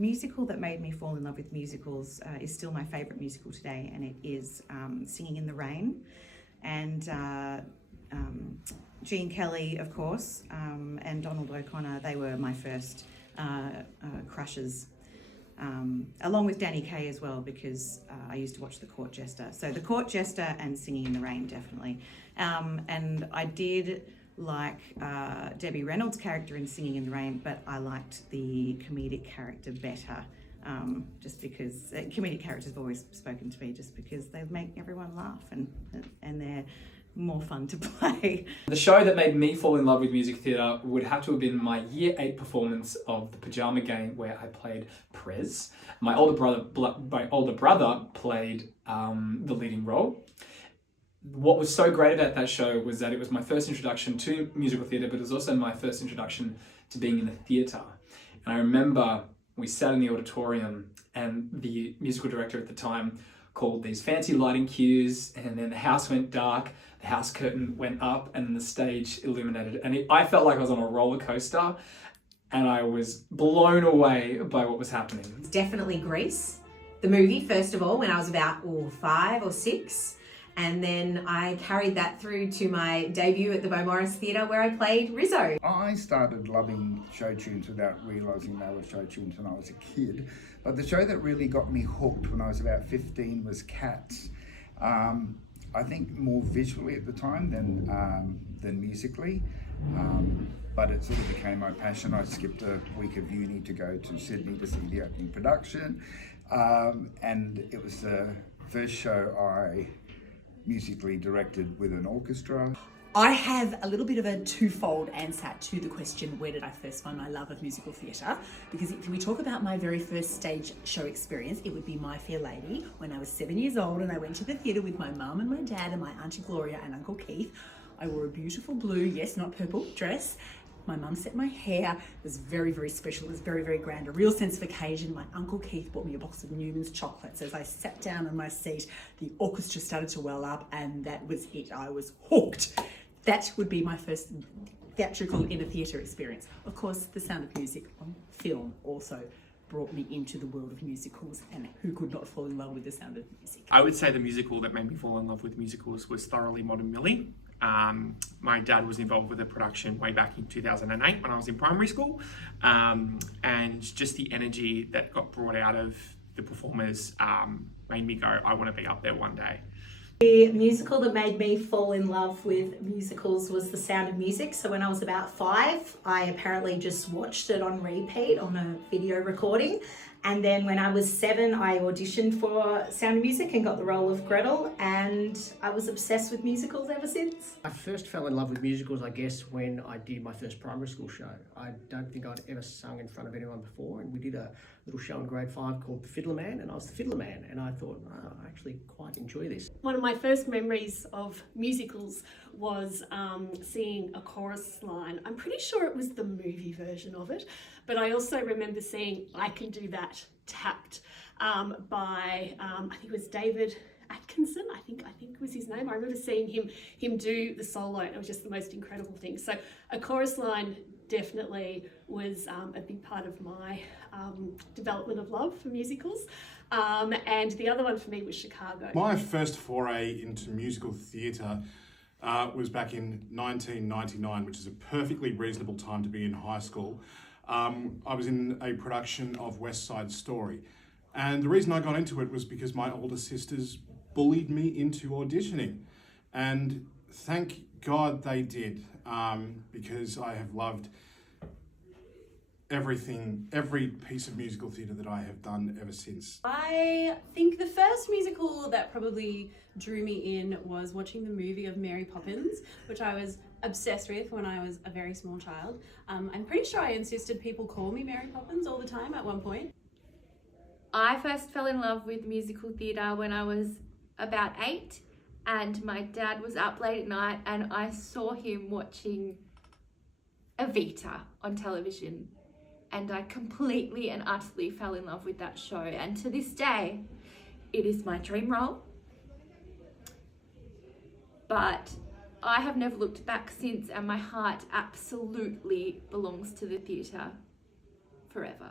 musical that made me fall in love with musicals is still my favourite musical today, and it is Singing in the Rain. And Gene Kelly, of course, and Donald O'Connor, they were my first crushes. Along with Danny Kaye as well, because I used to watch The Court Jester. So The Court Jester and Singing in the Rain, definitely. And I did like Debbie Reynolds' character in Singing in the Rain, but I liked the comedic character better, just because comedic characters have always spoken to me, just because they make everyone laugh and they're more fun to play. The show that made me fall in love with music theatre would have to have been my Year 8 performance of The Pyjama Game, where I played Prez. My older brother played the leading role. What was so great about that show was that it was my first introduction to musical theatre, but it was also my first introduction to being in a theatre. And I remember we sat in the auditorium and the musical director at the time called these fancy lighting cues, and then the house went dark, the house curtain went up, and the stage illuminated. And I felt like I was on a roller coaster, and I was blown away by what was happening. It's definitely Grease, the movie, first of all, when I was about 5 or 6. And then I carried that through to my debut at the Beaumaris Theatre, where I played Rizzo. I started loving show tunes without realising they were show tunes when I was a kid. But the show that really got me hooked when I was about 15 was Cats. I think more visually at the time than musically. But it sort of became my passion. I skipped a week of uni to go to Sydney to see the opening production. And it was the first show I musically directed with an orchestra. I have a little bit of a twofold answer to the question, where did I first find my love of musical theatre? Because if we talk about my very first stage show experience, it would be My Fair Lady, when I was 7 years old, and I went to the theatre with my mum and my dad and my Auntie Gloria and Uncle Keith. I wore a beautiful blue, yes, not purple, dress. My mum set my hair. It was very, very special. It was very, very grand. A real sense of occasion. My Uncle Keith bought me a box of Newman's chocolates. As I sat down on my seat, the orchestra started to well up, and that was it. I was hooked. That would be my first theatrical in a theatre experience. Of course, The Sound of Music on film also brought me into the world of musicals, and who could not fall in love with The Sound of Music? I would say the musical that made me fall in love with musicals was Thoroughly Modern Millie. My dad was involved with the production way back in 2008 when I was in primary school, and just the energy that got brought out of the performers made me go, I want to be up there one day. The musical that made me fall in love with musicals was The Sound of Music. So when I was about 5, I apparently just watched it on repeat on a video recording. And then when I was 7, I auditioned for Sound of Music and got the role of Gretel, and I was obsessed with musicals ever since. I first fell in love with musicals, I guess, when I did my first primary school show. I don't think I'd ever sung in front of anyone before, and we did a little show in grade 5 called The Fiddler Man, and I was the Fiddler Man, and I thought, oh, I actually quite enjoy this. One of my first memories of musicals was seeing a chorus line. I'm pretty sure it was the movie version of it, but I also remember seeing I Can Do That tapped by, I think it was David Atkinson, I think was his name. I remember seeing him do the solo, and it was just the most incredible thing. So a chorus line definitely was a big part of my development of love for musicals. And the other one for me was Chicago. My first foray into musical theatre was back in 1999, which is a perfectly reasonable time to be in high school. I was in a production of West Side Story. And the reason I got into it was because my older sisters bullied me into auditioning. And thank God they did, because I have loved every piece of musical theatre that I have done ever since. I think the first musical that probably drew me in was watching the movie of Mary Poppins, which I was obsessed with when I was a very small child. I'm pretty sure I insisted people call me Mary Poppins all the time at one point. I first fell in love with musical theatre when I was about 8, and my dad was up late at night and I saw him watching Evita on television, and I completely and utterly fell in love with that show, and to this day it is my dream role. But I have never looked back since, and my heart absolutely belongs to the theatre forever.